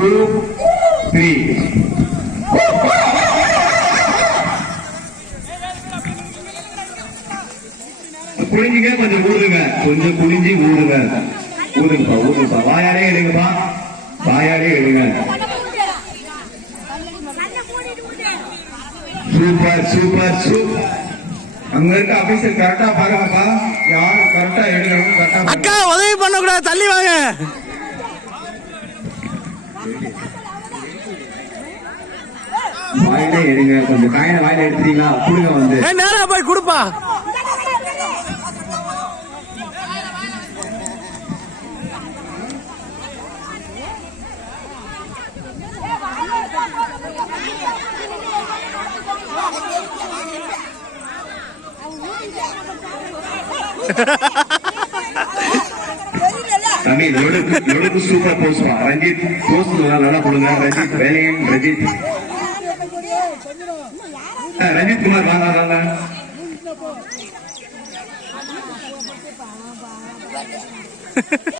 2, 3. குளிஞ்சிங்க கொஞ்சம் ஊடுங்க, கொஞ்சம் குளிஞ்சி ஊடுங்க. ஊடுங்கப்பா ஊடுங்கப்பா, வாயாலே எடுங்கப்பா, வாயாலே எடுங்க. Super super super. அங்க இருக்க ஆபீசர் கரெக்டா பாருங்கப்பா, யாரு கரெக்டா எடுக்கணும் கரெக்டா. அக்கா உதவி பண்ண கூடாது, தள்ளி வாங்க. வாயிலே எடுங்க, கொஞ்சம் காயின வாயில எடுத்துட்டீங்களா கொடுங்க வந்து. நேரா போய் கொடுப்பா. தம்பி லொடுக்கு சூப்பர் போஸ்ட் ரஞ்சித், போஸ்ட் நல்லா கொடுங்க. ரஞ்சித் வேலையன் ரஞ்சித், ரஞ்சித் குமார் வாங்க வாங்க.